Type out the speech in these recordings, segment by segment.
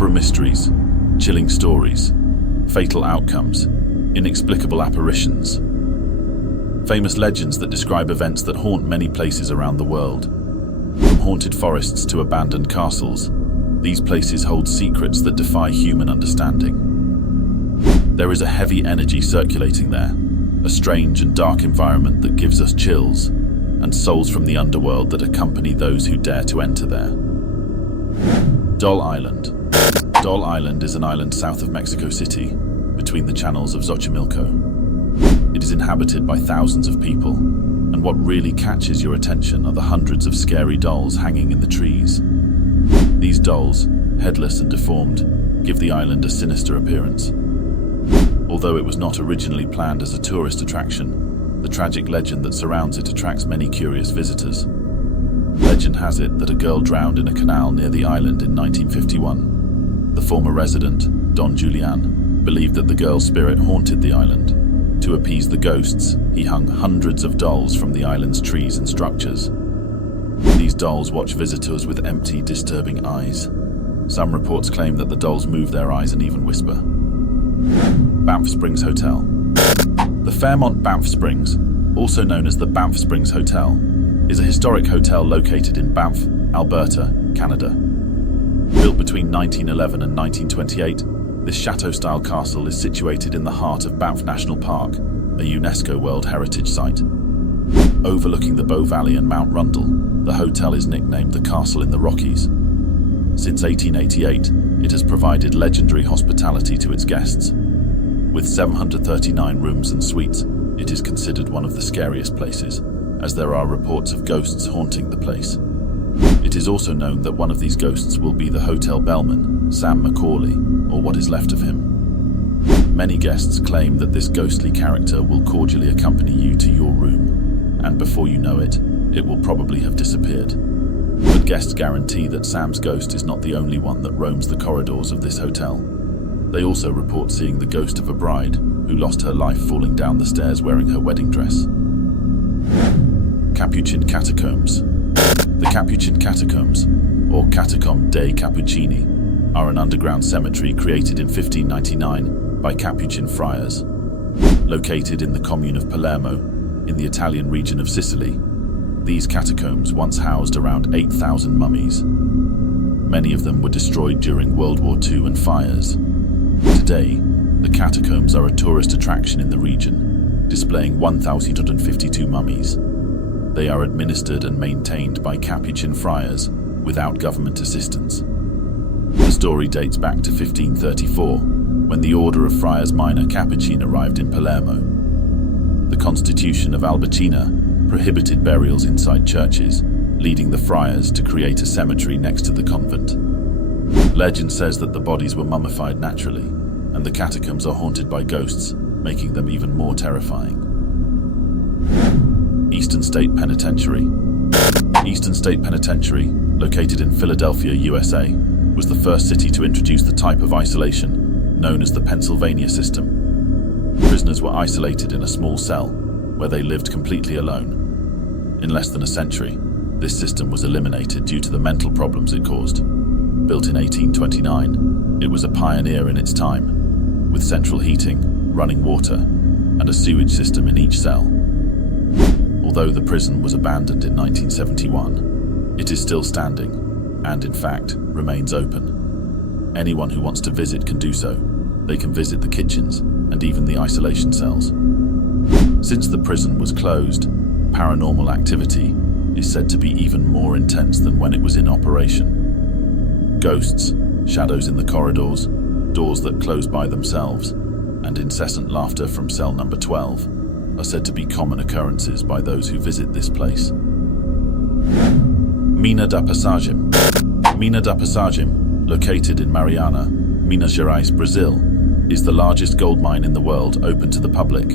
Macabre mysteries, chilling stories, fatal outcomes, inexplicable apparitions. Famous legends that describe events that haunt many places around the world. From haunted forests to abandoned castles, these places hold secrets that defy human understanding. There is a heavy energy circulating there, a strange and dark environment that gives us chills, and souls from the underworld that accompany those who dare to enter there. Doll Island. Doll Island is an island south of Mexico City, between the channels of Xochimilco. It is inhabited by thousands of people, and what really catches your attention are the hundreds of scary dolls hanging in the trees. These dolls, headless and deformed, give the island a sinister appearance. Although it was not originally planned as a tourist attraction, the tragic legend that surrounds it attracts many curious visitors. Legend has it that a girl drowned in a canal near the island in 1951. The former resident, Don Julian, believed that the girl's spirit haunted the island. To appease the ghosts, he hung hundreds of dolls from the island's trees and structures. These dolls watch visitors with empty, disturbing eyes. Some reports claim that the dolls move their eyes and even whisper. Banff Springs Hotel. The Fairmont Banff Springs, also known as the Banff Springs Hotel, is a historic hotel located in Banff, Alberta, Canada. Built between 1911 and 1928, this chateau-style castle is situated in the heart of Banff National Park, a UNESCO World Heritage Site. Overlooking the Bow Valley and Mount Rundle, the hotel is nicknamed the Castle in the Rockies. Since 1888, it has provided legendary hospitality to its guests. With 739 rooms and suites, it is considered one of the scariest places, as there are reports of ghosts haunting the place. It is also known that one of these ghosts will be the hotel bellman, Sam Macaulay, or what is left of him. Many guests claim that this ghostly character will cordially accompany you to your room, and before you know it, it will probably have disappeared. But guests guarantee that Sam's ghost is not the only one that roams the corridors of this hotel. They also report seeing the ghost of a bride who lost her life falling down the stairs wearing her wedding dress. Capuchin Catacombs. The Capuchin Catacombs, or Catacombe dei Cappuccini, are an underground cemetery created in 1599 by Capuchin friars. Located in the commune of Palermo, in the Italian region of Sicily, these catacombs once housed around 8,000 mummies. Many of them were destroyed during World War II and fires. Today, the catacombs are a tourist attraction in the region, displaying 1,852 mummies. They are administered and maintained by Capuchin friars without government assistance. The story dates back to 1534, when the Order of Friars Minor Capuchin arrived in Palermo. The Constitution of Albacina prohibited burials inside churches, leading the friars to create a cemetery next to the convent. Legend says that the bodies were mummified naturally, and the catacombs are haunted by ghosts, making them even more terrifying. Eastern State Penitentiary. Eastern State Penitentiary, located in Philadelphia, USA, was the first city to introduce the type of isolation known as the Pennsylvania system. Prisoners were isolated in a small cell, where they lived completely alone. In less than a century, this system was eliminated due to the mental problems it caused. Built in 1829, it was a pioneer in its time, with central heating, running water, and a sewage system in each cell. Although the prison was abandoned in 1971, it is still standing, and in fact, remains open. Anyone who wants to visit can do so. They can visit the kitchens, and even the isolation cells. Since the prison was closed, paranormal activity is said to be even more intense than when it was in operation. Ghosts, shadows in the corridors, doors that close by themselves, and incessant laughter from cell number 12 are said to be common occurrences by those who visit this place. Mina da Passagem. Mina da Passagem, located in Mariana, Minas Gerais, Brazil, is the largest gold mine in the world open to the public.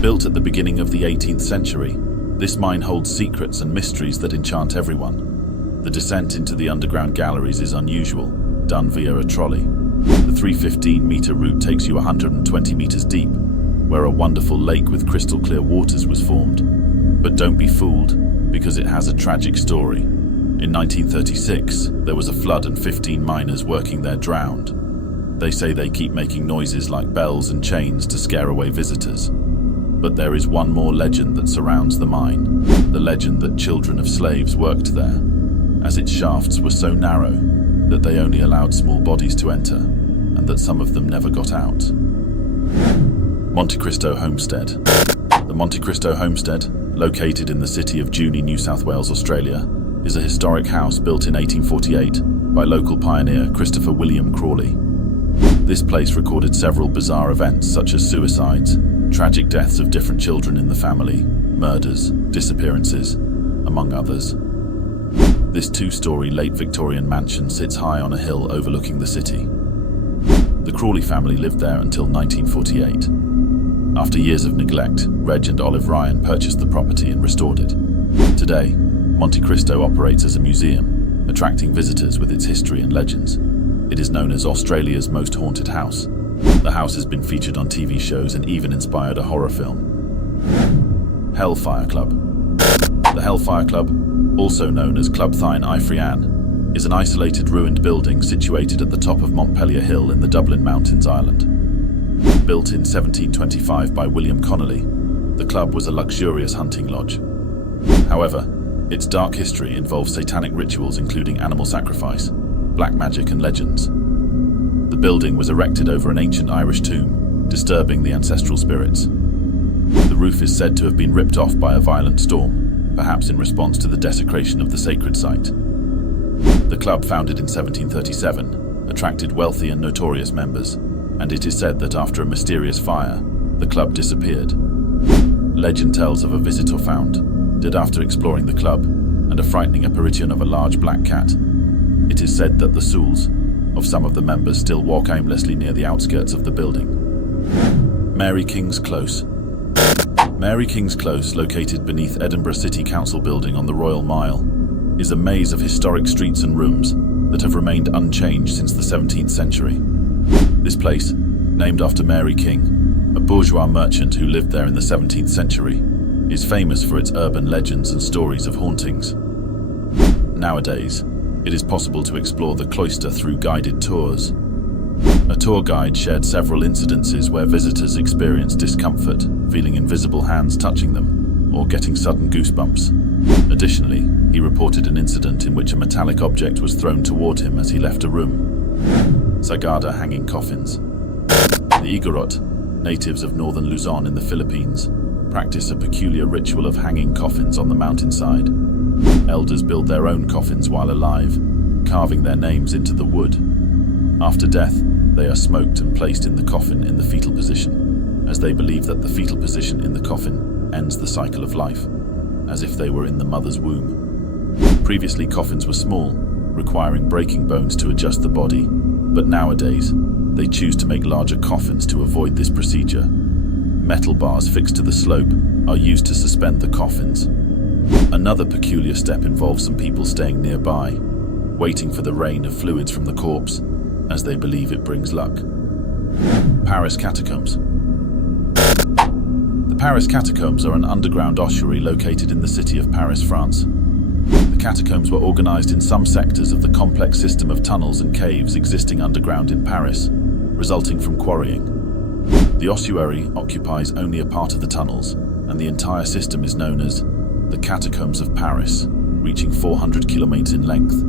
Built at the beginning of the 18th century, this mine holds secrets and mysteries that enchant everyone. The descent into the underground galleries is unusual, done via a trolley. The 315-meter route takes you 120 meters deep, where a wonderful lake with crystal clear waters was formed. But don't be fooled, because it has a tragic story. In 1936, there was a flood and 15 miners working there drowned. They say they keep making noises like bells and chains to scare away visitors. But there is one more legend that surrounds the mine, the legend that children of slaves worked there, as its shafts were so narrow that they only allowed small bodies to enter, and that some of them never got out. Monte Cristo Homestead. The Monte Cristo Homestead, located in the city of Junee, New South Wales, Australia, is a historic house built in 1848 by local pioneer Christopher William Crawley. This place recorded several bizarre events such as suicides, tragic deaths of different children in the family, murders, disappearances, among others. This two-story late Victorian mansion sits high on a hill overlooking the city. The Crawley family lived there until 1948. After years of neglect, Reg and Olive Ryan purchased the property and restored it. Today, Monte Cristo operates as a museum, attracting visitors with its history and legends. It is known as Australia's most haunted house. The house has been featured on TV shows and even inspired a horror film. Hellfire Club. The Hellfire Club, also known as Club Thine Ifrian, is an isolated ruined building situated at the top of Montpellier Hill in the Dublin Mountains, Ireland. Built in 1725 by William Connolly, the club was a luxurious hunting lodge. However, its dark history involves satanic rituals including animal sacrifice, black magic and legends. The building was erected over an ancient Irish tomb, disturbing the ancestral spirits. The roof is said to have been ripped off by a violent storm, perhaps in response to the desecration of the sacred site. The club, founded in 1737, attracted wealthy and notorious members, and it is said that after a mysterious fire, the club disappeared. Legend tells of a visitor found dead after exploring the club, and a frightening apparition of a large black cat. It is said that the souls of some of the members still walk aimlessly near the outskirts of the building. Mary King's Close. Mary King's Close, located beneath Edinburgh City Council building on the Royal Mile, is a maze of historic streets and rooms that have remained unchanged since the 17th century. This place, named after Mary King, a bourgeois merchant who lived there in the 17th century, is famous for its urban legends and stories of hauntings. Nowadays, it is possible to explore the cloister through guided tours. A tour guide shared several incidences where visitors experienced discomfort, feeling invisible hands touching them, or getting sudden goosebumps. Additionally, he reported an incident in which a metallic object was thrown toward him as he left a room. Sagada hanging coffins. The Igorot, natives of northern Luzon in the Philippines, practice a peculiar ritual of hanging coffins on the mountainside. Elders build their own coffins while alive, carving their names into the wood. After death, they are smoked and placed in the coffin in the fetal position, as they believe that the fetal position in the coffin ends the cycle of life, as if they were in the mother's womb. Previously, coffins were small, requiring breaking bones to adjust the body, but nowadays, they choose to make larger coffins to avoid this procedure. Metal bars fixed to the slope are used to suspend the coffins. Another peculiar step involves some people staying nearby, waiting for the rain of fluids from the corpse, as they believe it brings luck. Paris Catacombs. The Paris Catacombs are an underground ossuary located in the city of Paris, France. The catacombs were organized in some sectors of the complex system of tunnels and caves existing underground in Paris, resulting from quarrying. The ossuary occupies only a part of the tunnels, and the entire system is known as the Catacombs of Paris, reaching 400 kilometers in length.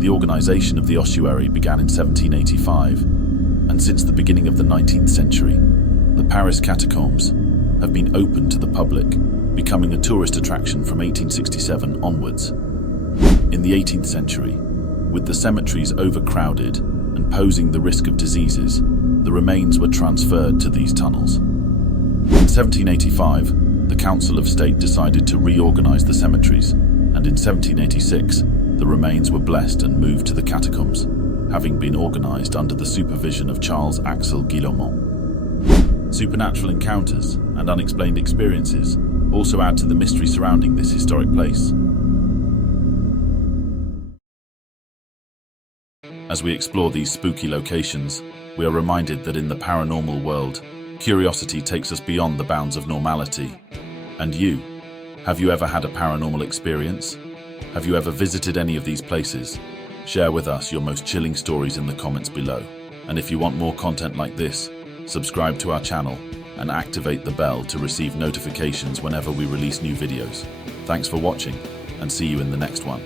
The organization of the ossuary began in 1785, and since the beginning of the 19th century, the Paris Catacombs have been open to the public, becoming a tourist attraction from 1867 onwards. In the 18th century, with the cemeteries overcrowded and posing the risk of diseases, the remains were transferred to these tunnels. In 1785, the Council of State decided to reorganize the cemeteries, and in 1786, the remains were blessed and moved to the catacombs, having been organized under the supervision of Charles Axel Guillemot. Supernatural encounters and unexplained experiences also add to the mystery surrounding this historic place. As we explore these spooky locations, we are reminded that in the paranormal world, curiosity takes us beyond the bounds of normality. And you? Have you ever had a paranormal experience? Have you ever visited any of these places? Share with us your most chilling stories in the comments below. And if you want more content like this, subscribe to our channel and activate the bell to receive notifications whenever we release new videos. Thanks for watching, and see you in the next one.